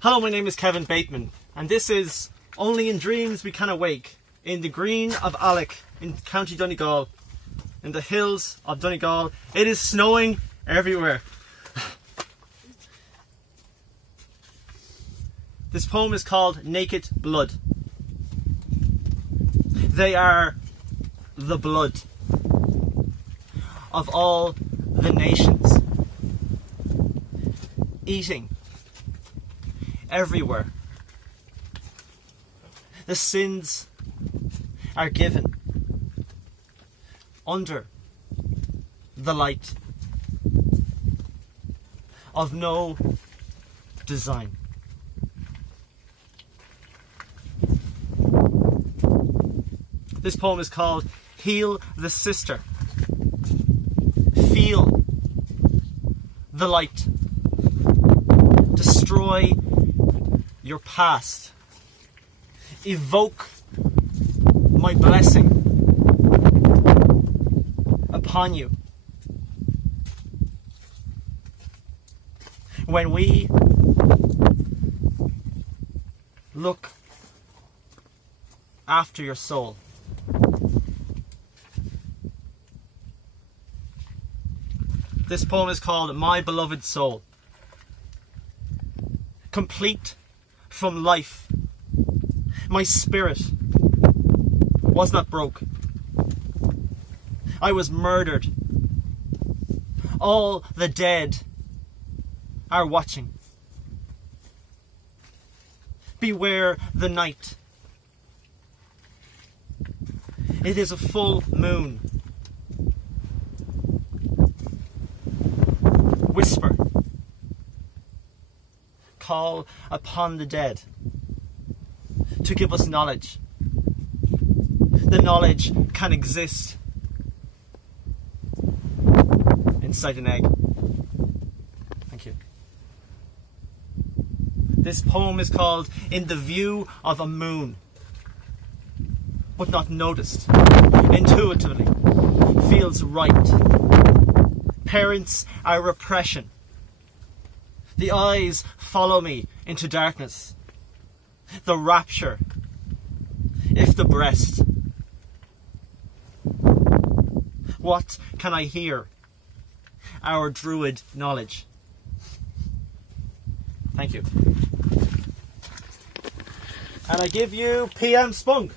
Hello, my name is Kevin Bateman, and this is Only in Dreams We Can Awake in the Grianan Of Aileach in County Donegal, in the hills of Donegal. It is snowing everywhere. This poem is called Naked Blood. They are the blood of all the nations, eating everywhere. The sins are given under the light of no design. This poem is called Heal the Sister. Feel the light. Destroy your past. Evoke my blessing upon you. When we look after your soul, this poem is called My Beloved Soul. Complete from life, my spirit was not broke. I was murdered. All the dead are watching. Beware the night. It is a full moon. Whisper. Call upon the dead to give us knowledge. The knowledge can exist inside an egg. Thank you. This poem is called In the View of a Moon, but not noticed. Intuitively feels right. Parents are repression. The eyes follow me into darkness. The rapture, if the breast. What can I hear? Our druid knowledge. Thank you. And I give you PM Spunk.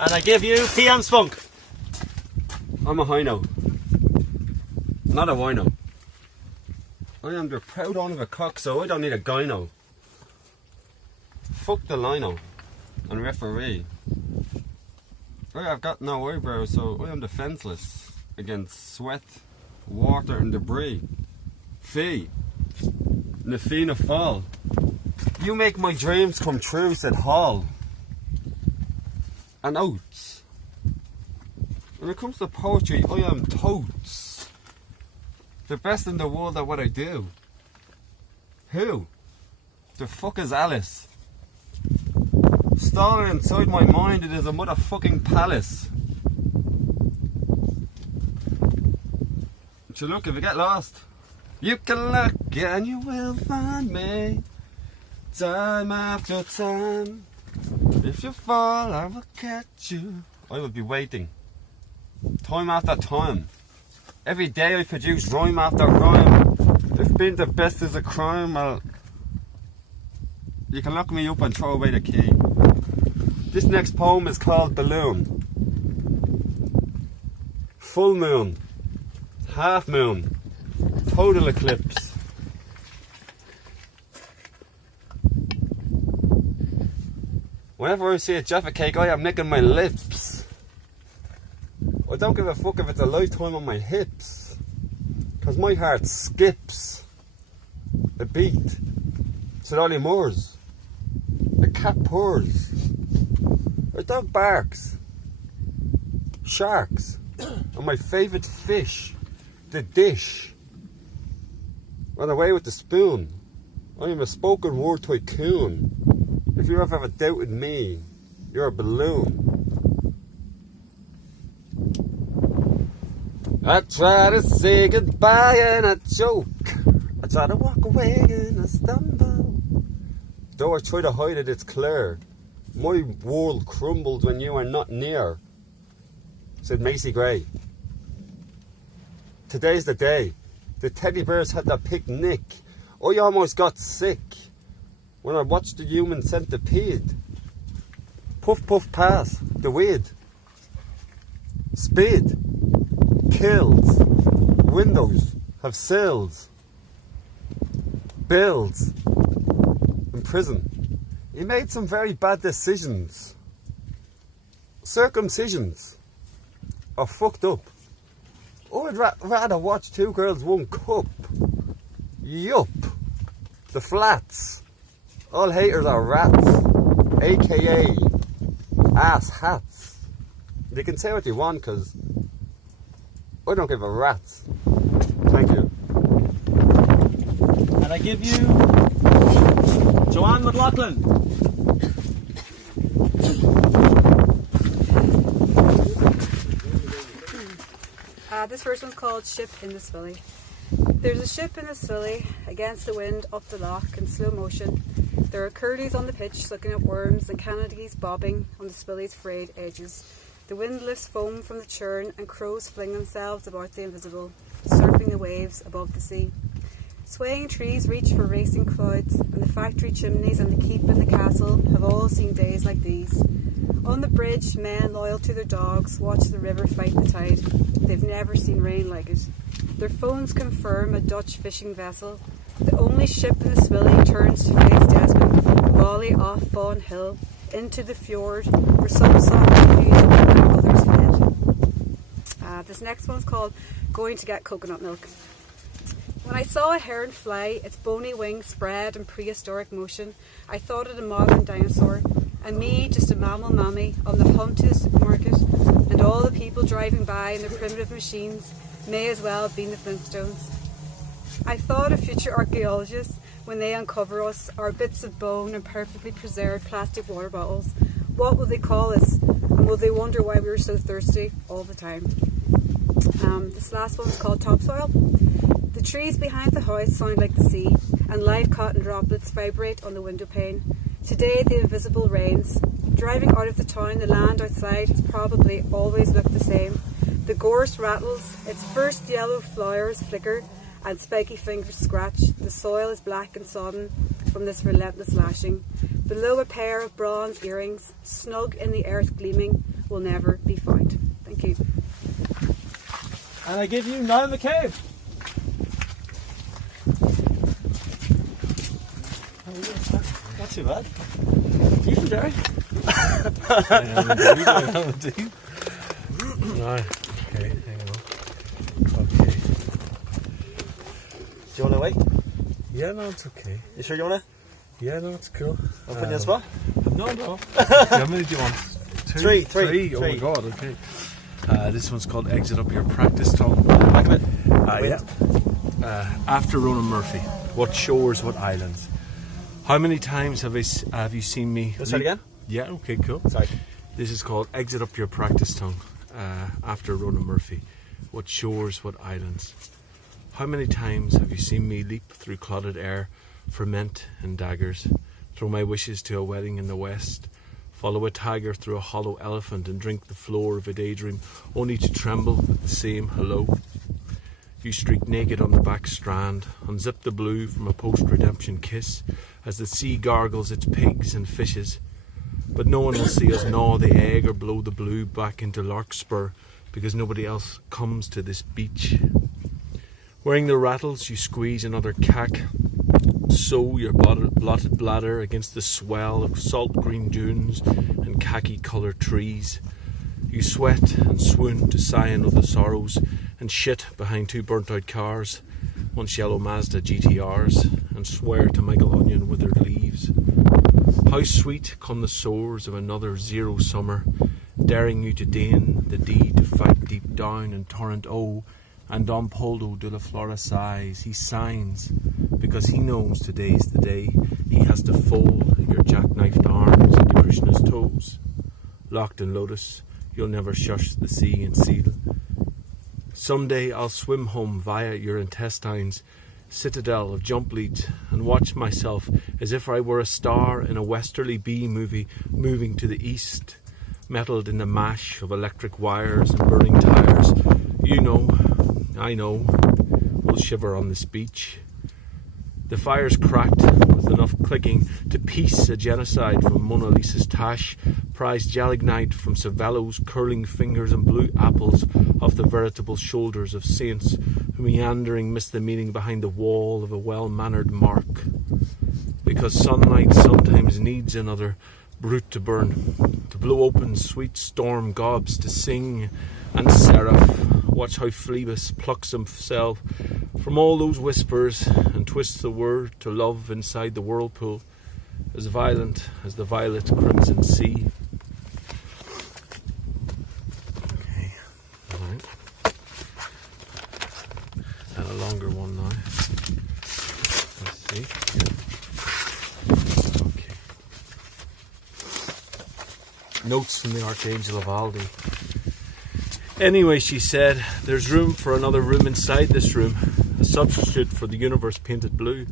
And I give you PM Spunk. I'm a hino, not a wino. I am the proud owner of a cock, so I don't need a gyno. Fuck the lino and referee. I have got no eyebrows, so I am defenceless against sweat, water and debris. Fee, na Fianna Fáil. You make my dreams come true, said Hall. And oats. When it comes to poetry, I am totes. The best in the world at what I do. Who? The fuck is Alice? Stalling inside my mind, it is a motherfucking palace. So look, if you get lost, you can look and you will find me. Time after time. If you fall, I will catch you. I will be waiting. Time after time. Every day I produce rhyme after rhyme. If being the best is a crime, well, you can lock me up and throw away the key. This next poem is called Balloon. Full moon. Half moon. Total eclipse. Whenever I see a Jaffa cake, I am nicking my lips. I don't give a fuck if it's a lifetime on my hips. Cause my heart skips a beat. So it only moors. A cat purrs. A dog barks. Sharks. And my favourite fish. The dish. Run away with the spoon. I am a spoken word tycoon. If you have ever doubted me, you're a balloon. I try to say goodbye and I choke. I try to walk away and I stumble. Though I try to hide it, it's clear. My world crumbles when you are not near, said Macy Gray. Today's the day. The teddy bears had their picnic. I almost got sick when I watched the human centipede. Puff puff pass the weed. Speed kills. Windows have sills. Bills in prison. He made some very bad decisions. Circumcisions are fucked up. I'd rather watch Two Girls, One Cup. Yup. The flats. All haters are rats. AKA ass hats. They can say what they want because I don't give a rat's. Thank you. And I give you Joanne McLaughlin. This first one's called Ship in the Swilly. There's a ship in the Swilly against the wind up the loch in slow motion. There are curlews on the pitch looking at worms and canadees bobbing on the Swilly's frayed edges. The wind lifts foam from the churn and crows fling themselves about the invisible, surfing the waves above the sea. Swaying trees reach for racing clouds, and the factory chimneys and the keep and the castle have all seen days like these. On the bridge, men loyal to their dogs watch the river fight the tide. They've never seen rain like it. Their phones confirm a Dutch fishing vessel. The only ship in the Swilly turns to face Desmond, volley off Fawn Hill, into the fjord, where some sought refuge and others fled. This next one's called Going to Get Coconut Milk. When I saw a heron fly, its bony wings spread in prehistoric motion, I thought it a modern dinosaur, and me just a mammal mammy on the hunt to the supermarket, and all the people driving by in their primitive machines may as well have been the Flintstones. I thought of future archaeologists when they uncover us, our bits of bone and perfectly preserved plastic water bottles. What will they call us? And will they wonder why we were so thirsty all the time? This last one's called Topsoil. The trees behind the house sound like the sea, and live cotton droplets vibrate on the window pane. Today the invisible rains. Driving out of the town, the land outside has probably always looked the same. The gorse rattles, its first yellow flowers flicker, and spiky fingers scratch. The soil is black and sodden from this relentless lashing. Below a pair of bronze earrings, snug in the earth gleaming, will never be found. Thank you. And I give you Niall McCabe. Not too bad. You from Derry? I am indeed. Right, okay, hang on. Okay. Do you want to wait? Yeah, no, it's okay. You sure you want to? Yeah, no, it's cool. I'll put you on the spot? No. How many do you want? Three. Oh my god, okay. This one's called Exit Up Your Practice Tongue. Back of it. Yeah. After Ronan Murphy, what shores, what islands? How many times have you seen me? Let's start again? Yeah, okay, cool. Sorry. This is called Exit Up Your Practice Tongue. After Ronan Murphy, what shores, what islands? How many times have you seen me leap through clouded air, ferment and daggers, throw my wishes to a wedding in the west, follow a tiger through a hollow elephant and drink the floor of a daydream, only to tremble with the same hello? You streak naked on the back strand, unzip the blue from a post-redemption kiss, as the sea gargles its pigs and fishes. But no one will see us gnaw the egg or blow the blue back into larkspur, because nobody else comes to this beach. Wearing the rattles, you squeeze another cack, sow your blotted bladder against the swell of salt green dunes and khaki-coloured trees. You sweat and swoon to sigh another sorrows, and shit behind two burnt-out cars, once yellow Mazda GTRs, and swear to Michael Onion withered leaves. How sweet come the sores of another zero summer, daring you to deign the deed to fight deep down in torrent O, and Don Poldo de la Flora sighs. He signs, because he knows today's the day he has to fold your jackknifed arms into Krishna's toes. Locked in lotus, you'll never shush the sea and seal. Someday I'll swim home via your intestines, citadel of jump leads, and watch myself as if I were a star in a westerly B movie moving to the east, metalled in the mash of electric wires and burning tires. You know, I know, we'll shiver on this beach. The fire's cracked with enough clicking to piece a genocide from Mona Lisa's tash, prize gelignite from Savello's curling fingers and blue apples off the veritable shoulders of saints who meandering miss the meaning behind the wall of a well-mannered mark. Because sunlight sometimes needs another brute to burn, to blow open sweet storm gobs to sing, and seraph, watch how Phoebus plucks himself from all those whispers and twists the word to love inside the whirlpool, as violent as the violet crimson sea. Okay, alright. And a longer one now. Let's see. Okay. Notes from the Archangel of Aldi. Anyway, she said, there's room for another room inside this room, a substitute for the universe painted blue.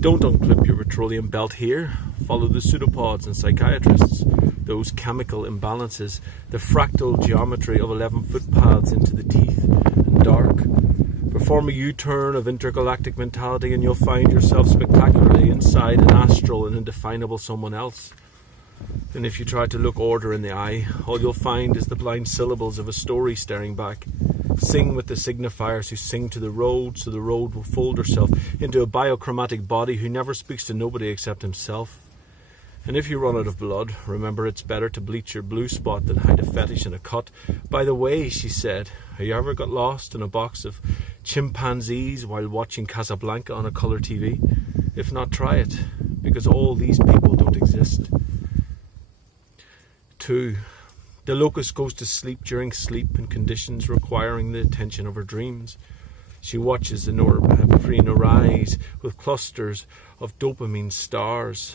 Don't unclip your petroleum belt here. Follow the pseudopods and psychiatrists, those chemical imbalances, the fractal geometry of 11-foot paths into the teeth and dark. Perform a U-turn of intergalactic mentality and you'll find yourself spectacularly inside an astral and indefinable someone else. And if you try to look order in the eye, all you'll find is the blind syllables of a story staring back. Sing with the signifiers who sing to the road, so the road will fold herself into a biochromatic body who never speaks to nobody except himself. And if you run out of blood, remember it's better to bleach your blue spot than hide a fetish in a cut. By the way, she said, have you ever got lost in a box of chimpanzees while watching Casablanca on a colour TV? If not, try it, because all these people don't exist. 2. The locust goes to sleep during sleep in conditions requiring the attention of her dreams. She watches the norepinephrine arise with clusters of dopamine stars.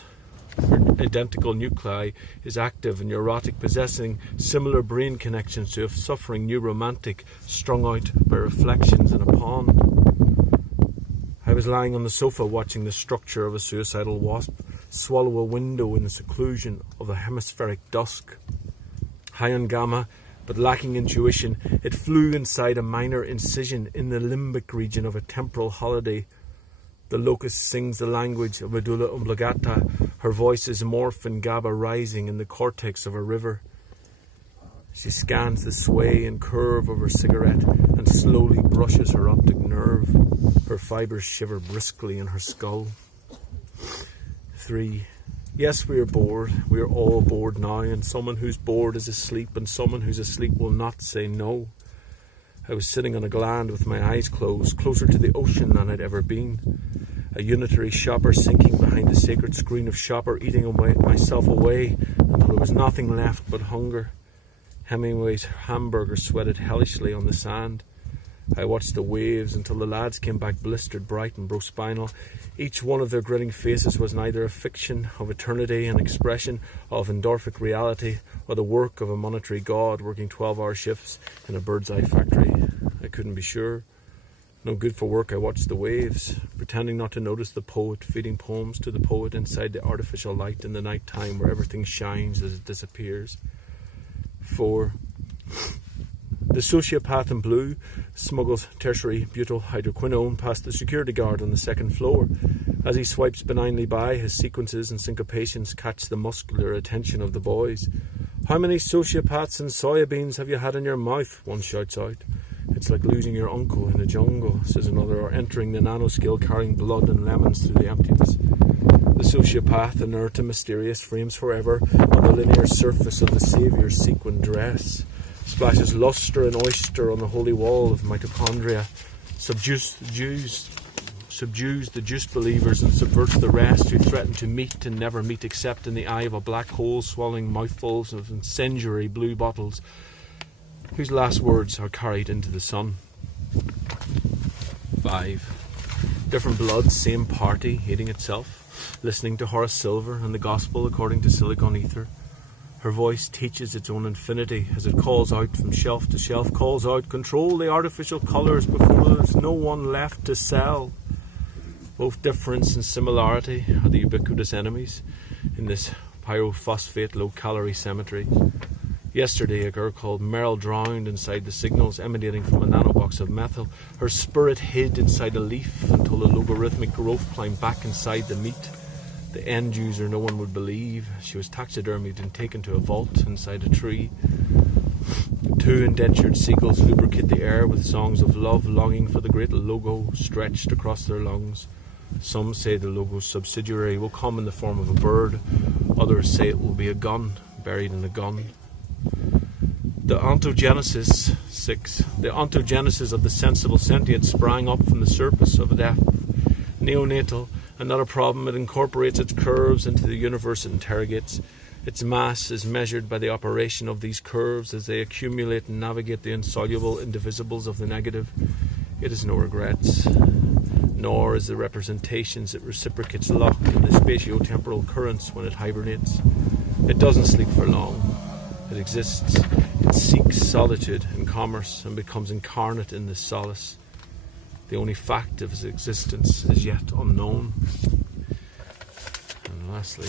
Her identical nuclei is active and neurotic, possessing similar brain connections to a suffering new romantic strung out by reflections in a pond. I was lying on the sofa watching the structure of a suicidal wasp swallow a window in the seclusion of a hemispheric dusk. High on gamma, but lacking intuition, it flew inside a minor incision in the limbic region of a temporal holiday. The locust sings the language of medulla oblongata. Her voice is morphin GABA rising in the cortex of a river. She scans the sway and curve of her cigarette and slowly brushes her optic nerve. Her fibres shiver briskly in her skull. 3. Yes, we are bored. We are all bored now, and someone who's bored is asleep, and someone who's asleep will not say no. I was sitting on a gland with my eyes closed, closer to the ocean than I'd ever been. A unitary shopper sinking behind the sacred screen of shopper, eating myself away until there was nothing left but hunger. Hemingway's hamburger sweated hellishly on the sand. I watched the waves until the lads came back blistered bright and brospinal. Each one of their grinning faces was neither a fiction of eternity, an expression of endorphic reality, or the work of a monetary god working 12-hour shifts in a bird's eye factory. I couldn't be sure. No good for work, I watched the waves, pretending not to notice the poet feeding poems to the poet inside the artificial light in the night time where everything shines as it disappears. 4. The sociopath in blue smuggles tertiary butyl hydroquinone past the security guard on the second floor. As he swipes benignly by, his sequences and syncopations catch the muscular attention of the boys. How many sociopaths and soybeans have you had in your mouth? One shouts out. It's like losing your uncle in the jungle, says another, or entering the nanoscale carrying blood and lemons through the emptiness. The sociopath, inert and mysterious, frames forever on the linear surface of the Saviour's sequin dress. Splashes lustre and oyster on the holy wall of mitochondria, subdues the juice believers and subverts the rest who threaten to meet and never meet except in the eye of a black hole, swallowing mouthfuls of incendiary blue bottles whose last words are carried into the sun. 5. Different blood, same party, hating itself, listening to Horace Silver and the gospel according to Silicon Ether. Her voice teaches its own infinity as it calls out from shelf to shelf, calls out, control the artificial colours before there's no one left to sell. Both difference and similarity are the ubiquitous enemies in this pyrophosphate low-calorie cemetery. Yesterday, a girl called Meryl drowned inside the signals emanating from a nanobox of methyl. Her spirit hid inside a leaf until the logarithmic growth climbed back inside the meat. The end user no one would believe. She was taxidermied and taken to a vault inside a tree. 2 indentured seagulls lubricate the air with songs of love, longing for the great logo stretched across their lungs. Some say the logo's subsidiary will come in the form of a bird. Others say it will be a gun, buried in a gun. The ontogenesis of the sensible sentient sprang up from the surface of a depth. Neonatal, and not a problem, it incorporates its curves into the universe it interrogates. Its mass is measured by the operation of these curves as they accumulate and navigate the insoluble indivisibles of the negative. It has no regrets, nor is the representations it reciprocates locked in the spatio-temporal currents when it hibernates. It doesn't sleep for long. It exists. It seeks solitude and commerce and becomes incarnate in this solace. The only fact of its existence is yet unknown. And lastly,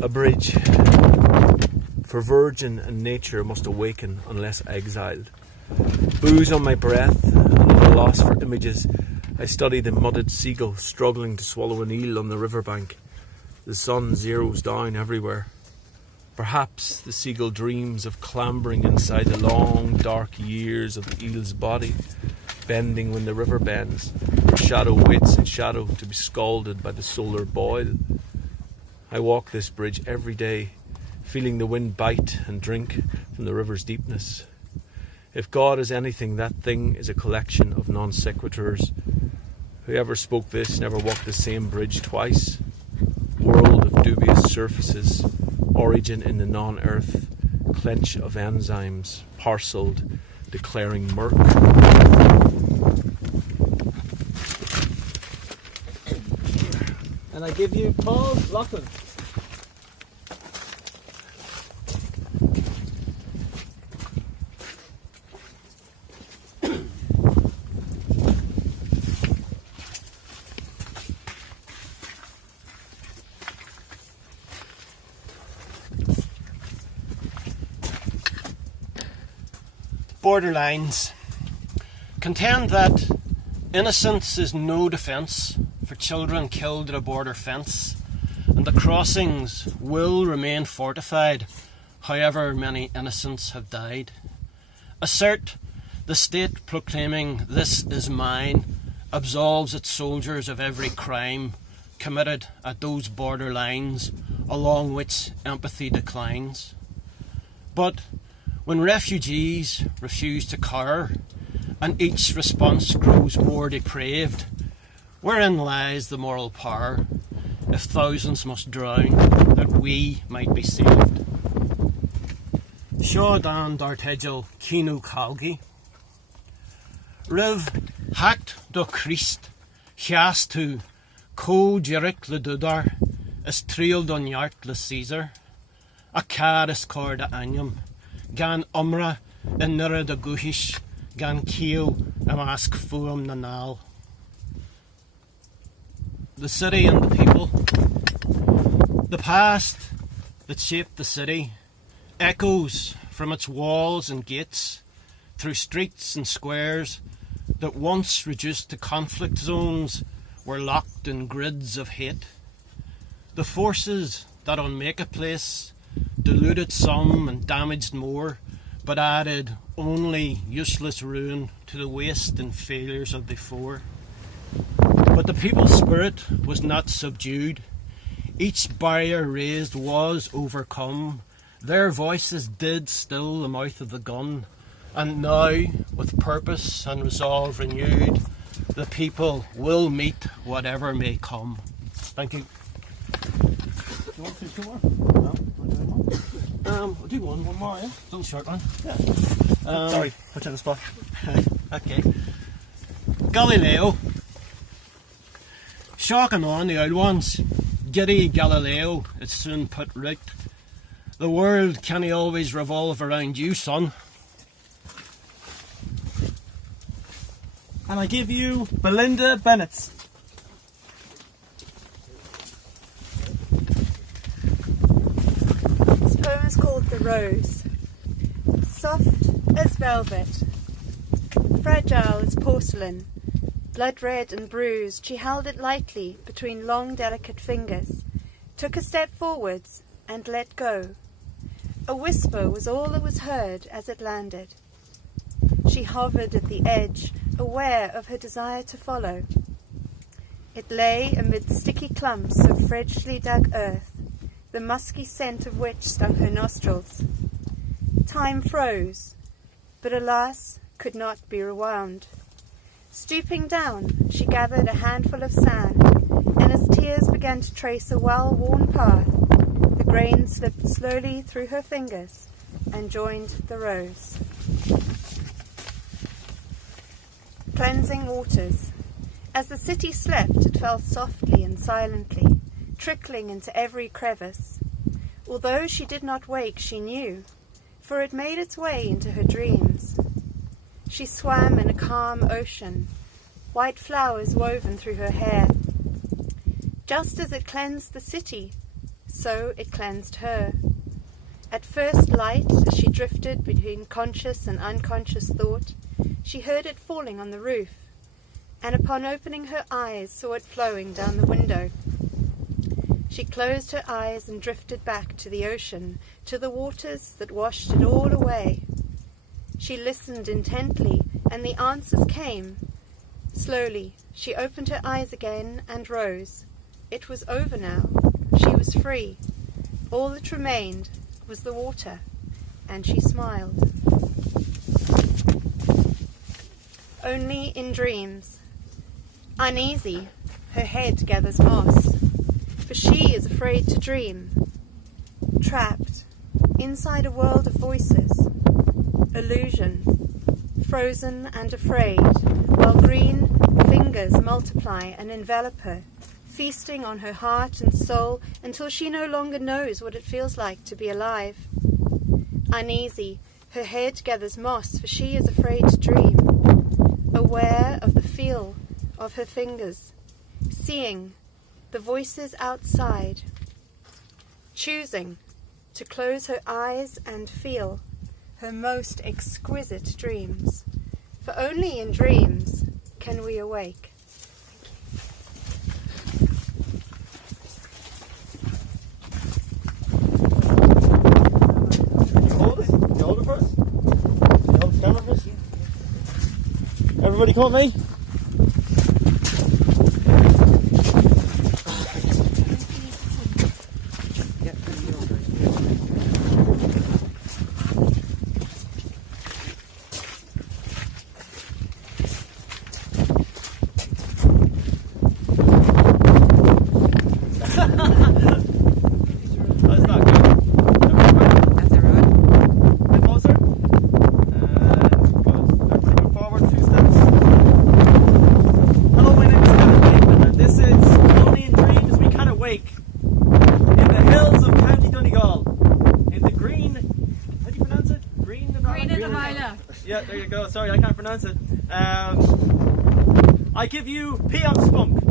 a bridge. For virgin and nature must awaken unless exiled. Booze on my breath, and at a loss for images, I study the mudded seagull struggling to swallow an eel on the riverbank. The sun zeroes down everywhere. Perhaps the seagull dreams of clambering inside the long, dark years of the eel's body, bending when the river bends, where shadow waits in shadow to be scalded by the solar boil. I walk this bridge every day, feeling the wind bite and drink from the river's deepness. If God is anything, that thing is a collection of non sequiturs. Whoever spoke this never walked the same bridge twice. World of dubious surfaces, origin in the non-earth, clench of enzymes, parcelled, declaring murk. And I give you Paul Laughlin. Borderlines. Contend that innocence is no defence for children killed at a border fence, and the crossings will remain fortified, however many innocents have died. Assert the state proclaiming "this is mine" absolves its soldiers of every crime committed at those border lines along which empathy declines. But when refugees refuse to cower, and each response grows more depraved, wherein lies the moral power, if thousands must drown, that we might be saved? Seo dan d'artegel Kino Calgi. Riv hact do Christ, Chias tu, co Jeric le Dudar, is trial don yart le Caesar, a car is corda anium, gan umra in nura de guhish, gan keel amask fuam nanal. The city and the people. The past that shaped the city echoes from its walls and gates through streets and squares that once reduced to conflict zones were locked in grids of hate. The forces that unmake a place deluded some and damaged more, but added only useless ruin to the waste and failures of before. But the people's spirit was not subdued. Each barrier raised was overcome. Their voices did still the mouth of the gun. And now, with purpose and resolve renewed, the people will meet whatever may come. Thank you. You want to do 2 more? No? We'll do one. One more, yeah? Little short one. Yeah. Sorry, put you on the spot. Okay. Galileo. Shocking on the old ones. Giddy Galileo, it's soon put right. The world can't always revolve around you, son. And I give you Belinda Bennetts. This poem is called The Rose. Soft as velvet, fragile as porcelain, blood red and bruised, she held it lightly between long delicate fingers, took a step forwards and let go. A whisper was all that was heard as it landed. She hovered at the edge, aware of her desire to follow. It lay amid sticky clumps of freshly dug earth, the musky scent of which stung her nostrils. Time froze, but alas, could not be rewound. Stooping down, she gathered a handful of sand, and as tears began to trace a well-worn path, the grain slipped slowly through her fingers and joined the rose. Cleansing waters. As the city slept, it fell softly and silently, trickling into every crevice. Although she did not wake, she knew, for it made its way into her dreams. She swam in a calm ocean, white flowers woven through her hair. Just as it cleansed the city, so it cleansed her. At first light, as she drifted between conscious and unconscious thought, she heard it falling on the roof, and upon opening her eyes saw it flowing down the window. She closed her eyes and drifted back to the ocean, to the waters that washed it all away. She listened intently, and the answers came. Slowly, she opened her eyes again and rose. It was over now. She was free. All that remained was the water, and she smiled. Only in dreams. Uneasy, her head gathers moss, for she is afraid to dream. Trapped, inside a world of voices, illusion, frozen and afraid, while green fingers multiply and envelop her, feasting on her heart and soul until she no longer knows what it feels like to be alive. Uneasy, her head gathers moss, for she is afraid to dream, aware of the feel of her fingers, seeing the voices outside, choosing to close her eyes and feel her most exquisite dreams, for only in dreams can we awake. Hold it. You hold it first. You hold the camera first. Everybody come with me. That's not good. That's everyone. Bit closer. Good. Everybody move forward 2 steps. Hello, my name is Bateman, and this is Only in Dreams We Can Awake. In the hills of County Donegal. In the green... How do you pronounce it? Grianan Of Aileach. Yeah, there you go. Sorry, I can't pronounce it. I give you P.M. Spunk.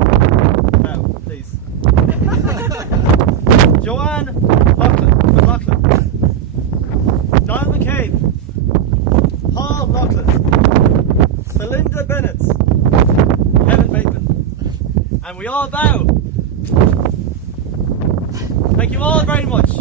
Now, please. Joanne McLaughlin. Niall McCabe. Laughlin. Belinda Bennetts. Bateman. And we all bow. Thank you all very much.